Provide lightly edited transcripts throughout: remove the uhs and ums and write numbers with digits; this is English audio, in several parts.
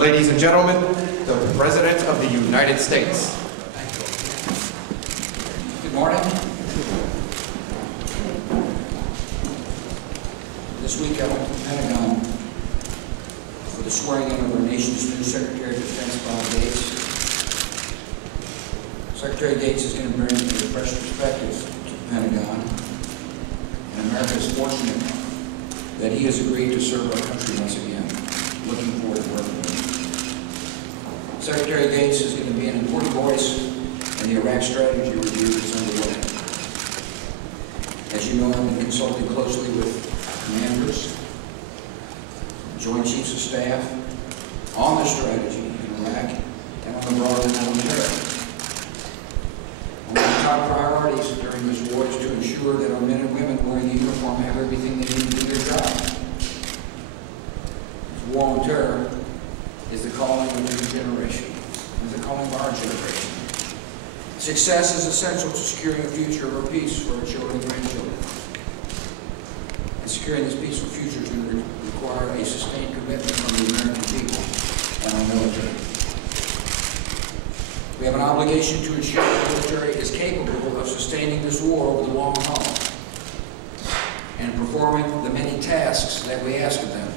Ladies and gentlemen, the President of the United States. Good morning. This week I went to the Pentagon for the swearing in of our nation's new Secretary of Defense, Bob Gates. Secretary Gates is going to bring a fresh perspective to the Pentagon, and America is fortunate that he has agreed to serve our country once again. Looking forward to working with him. Secretary Gates is going to be an important voice in the Iraq strategy review that's underway. As you know, I've been consulting closely with commanders, Joint Chiefs of Staff on the strategy in Iraq and on the broader war on terror. One of the top priorities during this war is to ensure that our men and women wearing the uniform have everything they need to do their job. This war on terror is the calling of a new generation. It's the calling of our generation. Success is essential to securing a future of peace for our children and grandchildren. And securing this peaceful future is going to require a sustained commitment from the American people and our military. We have an obligation to ensure the military is capable of sustaining this war over the long haul and performing the many tasks that we ask of them.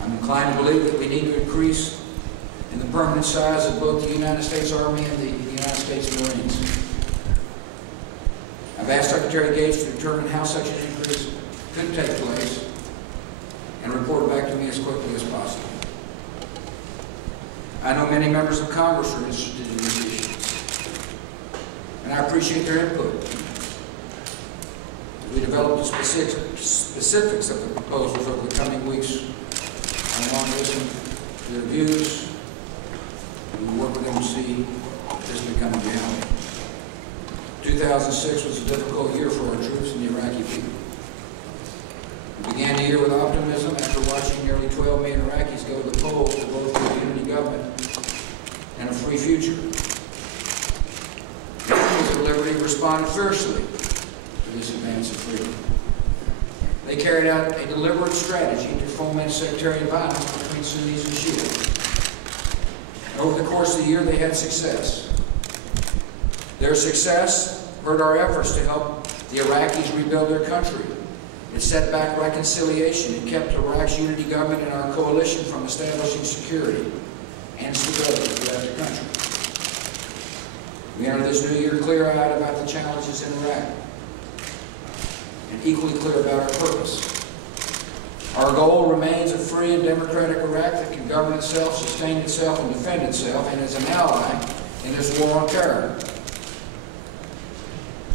I'm inclined to believe that we need to increase in the permanent size of both the United States Army and the United States Marines. I've asked Secretary Gates to determine how such an increase could take place and report back to me as quickly as possible. I know many members of Congress are interested in these issues, and I appreciate their input. As we develop the specifics of the proposals over the coming weeks, I want to listen to their views and work with them to see this become a reality. 2006 was a difficult year for our troops and the Iraqi people. We began the year with optimism after watching nearly 12 million Iraqis go to the polls to vote for a unity government and a free future. The Enemies of Liberty responded fiercely to this advance of freedom. They carried out a deliberate strategy to foment sectarian violence between Sunnis and Shias. Over the course of the year, they had success. Their success hurt our efforts to help the Iraqis rebuild their country. It set back reconciliation. It kept Iraq's unity government and our coalition from establishing security and stability throughout the country. We enter this new year clear-eyed about the challenges in Iraq and equally clear about our purpose. Our goal remains a free and democratic Iraq that can govern itself, sustain itself, and defend itself, and is an ally in this war on terror.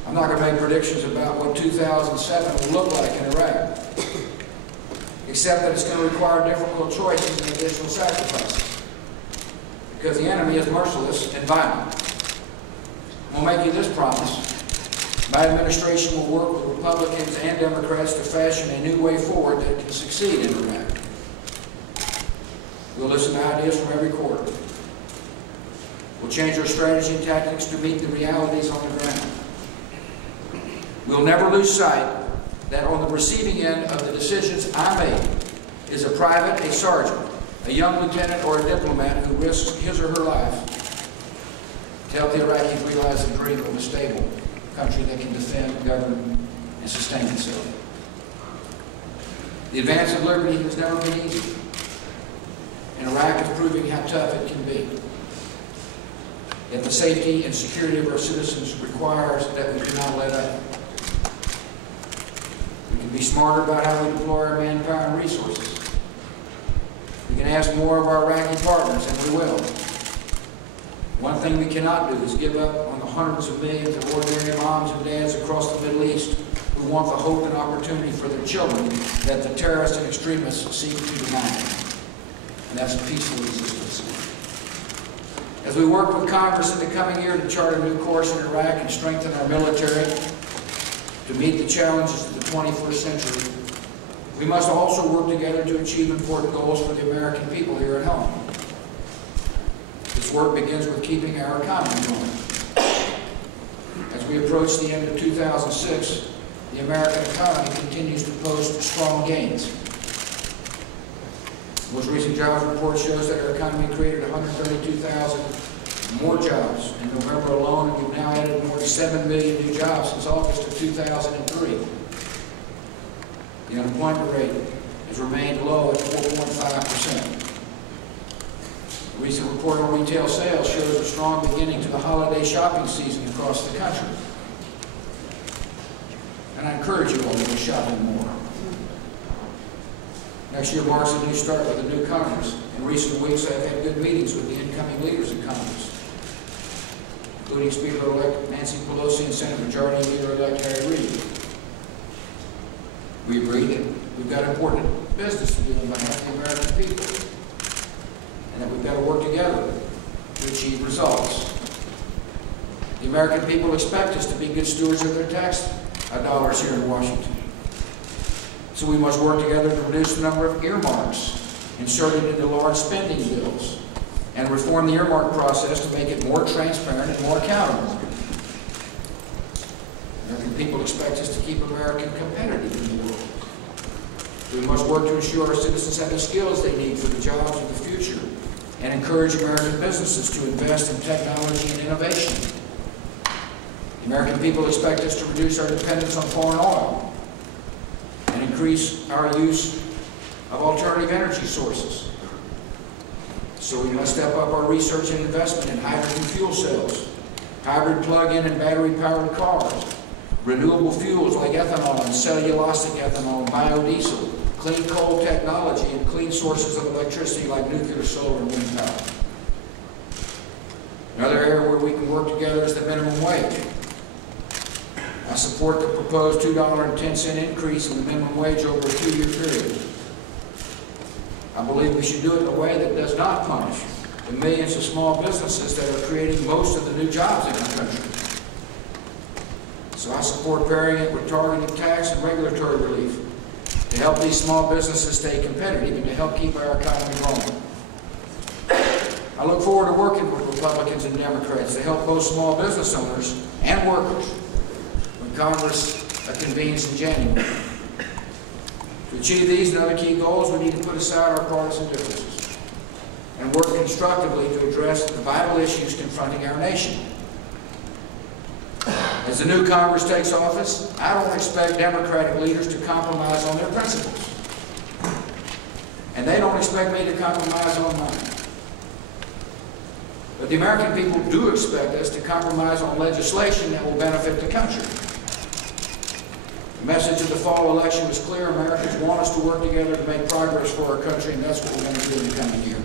I'm not going to make predictions about what 2007 will look like in Iraq, except that it's going to require difficult choices and additional sacrifices, because the enemy is merciless and violent. We'll make you this promise. My administration will work with Republicans and Democrats to fashion a new way forward that can succeed in Iraq. We'll listen to ideas from every quarter. We'll change our strategy and tactics to meet the realities on the ground. We'll never lose sight that on the receiving end of the decisions I make is a private, a sergeant, a young lieutenant, or a diplomat who risks his or her life to help the Iraqis realize the dream of a stable country that can defend, govern, and sustain itself. The advance of liberty has never been easy, and Iraq is proving how tough it can be. Yet the safety and security of our citizens requires that we do not let up. We can be smarter about how we deploy our manpower and resources. We can ask more of our Iraqi partners, and we will. One thing we cannot do is give up on the hundreds of millions of ordinary moms and dads across the Middle East who want the hope and opportunity for their children that the terrorists and extremists seek to deny. And that's peaceful resistance. As we work with Congress in the coming year to chart a new course in Iraq and strengthen our military to meet the challenges of the 21st century, we must also work together to achieve important goals for the American people here at home. This work begins with keeping our economy going. As we approach the end of 2006, the American economy continues to post strong gains. The most recent jobs report shows that our economy created 132,000 more jobs. In November alone, and we've now added more than 7 million new jobs since August of 2003. The unemployment rate has remained low at 4.5%. A recent report on retail sales shows a strong beginning to the holiday shopping season across the country. And I encourage you all to go shopping more. Next year marks a new start with a new Congress. In recent weeks, I've had good meetings with the incoming leaders of Congress, including Speaker-elect Nancy Pelosi and Senate Majority Leader-elect Harry Reid. We agree that we've got important business to do on behalf of the American people, and that we've got to work together to achieve results. The American people expect us to be good stewards of their tax dollars here in Washington. So we must work together to reduce the number of earmarks inserted into large spending bills and reform the earmark process to make it more transparent and more accountable. American people expect us to keep America competitive in the world. We must work to ensure our citizens have the skills they need for the jobs of the future and encourage American businesses to invest in technology and innovation. The American people expect us to reduce our dependence on foreign oil and increase our use of alternative energy sources. So we must step up our research and investment in hydrogen fuel cells, hybrid plug-in and battery-powered cars, renewable fuels like ethanol and cellulosic ethanol and biodiesel, clean coal technology, and clean sources of electricity like nuclear, solar, and wind power. Another area where we can work together is the minimum wage. I support the proposed $2.10 increase in the minimum wage over a 2-year period. I believe we should do it in a way that does not punish the millions of small businesses that are creating most of the new jobs in our country. So I support pairing it with targeted tax and regulatory relief to help these small businesses stay competitive and to help keep our economy growing. I look forward to working with Republicans and Democrats to help both small business owners and workers when Congress convenes in January. To achieve these and other key goals, we need to put aside our partisan differences and work constructively to address the vital issues confronting our nation. As the new Congress takes office, I don't expect Democratic leaders to compromise on their principles. And they don't expect me to compromise on mine. But the American people do expect us to compromise on legislation that will benefit the country. The message of the fall election was clear. Americans want us to work together to make progress for our country, and that's what we're going to do in the coming year.